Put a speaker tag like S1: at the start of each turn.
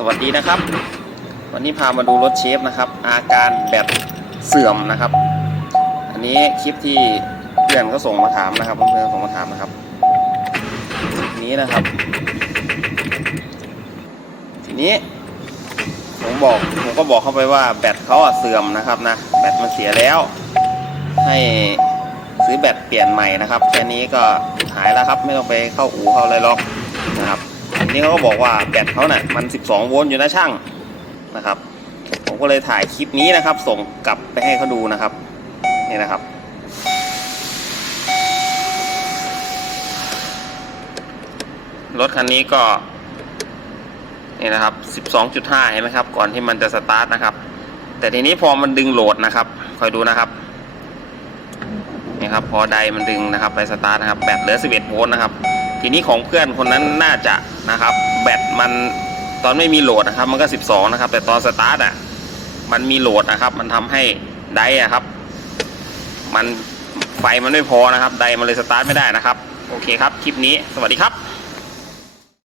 S1: สวัสดีนะครับ วันนี้พามาดูรถเชฟนะครับ อาการแบตเสื่อมนะครับ อันนี้คลิปที่เพื่อนก็ส่งมาถามนะครับเพื่อนๆส่งมาถามนะครับทีนี้นะครับ ทีนี้ ผมบอกผมก็บอกเข้าไปว่าแบตเขาเสื่อมนะครับนะแบตมันเสียแล้ว ให้ซื้อแบตเปลี่ยนใหม่นะครับแค่นี้ก็หายแล้วครับ ไม่ต้องไปเข้าอู่เข้าอะไรหรอกนะครับ นี้เขาก็บอกว่าแบตเขาเนี่ยมัน 12 โวลต์อยู่นะช่างนะครับ ผมก็เลยถ่ายคลิปนี้นะครับ ส่งกลับไปให้เขาดูนะครับนี่นะครับ รถคันนี้ก็นี่นะครับ 12.5 เห็นไหมครับ ก่อนที่มันจะสตาร์ทนะครับ แต่ทีนี้พอมันดึงโหลดนะครับ คอยดูนะครับนี่ครับ พอไดมันดึงนะครับ ไปสตาร์ทนะครับ แบตเหลือ 11 โวลต์นะครับ ทีนี้ของเพื่อนคนนั้นน่าจะนะครับ แบตมันตอนไม่มีโหลดนะครับ มันก็ 12 นะครับ แต่ตอนสตาร์ทอะมันมีโหลดนะครับ มันทำให้ไดอะครับ มันไฟมันไม่พอนะครับ ไดมันเลยสตาร์ทไม่ได้นะครับ โอเคครับ คลิปนี้สวัสดีครับ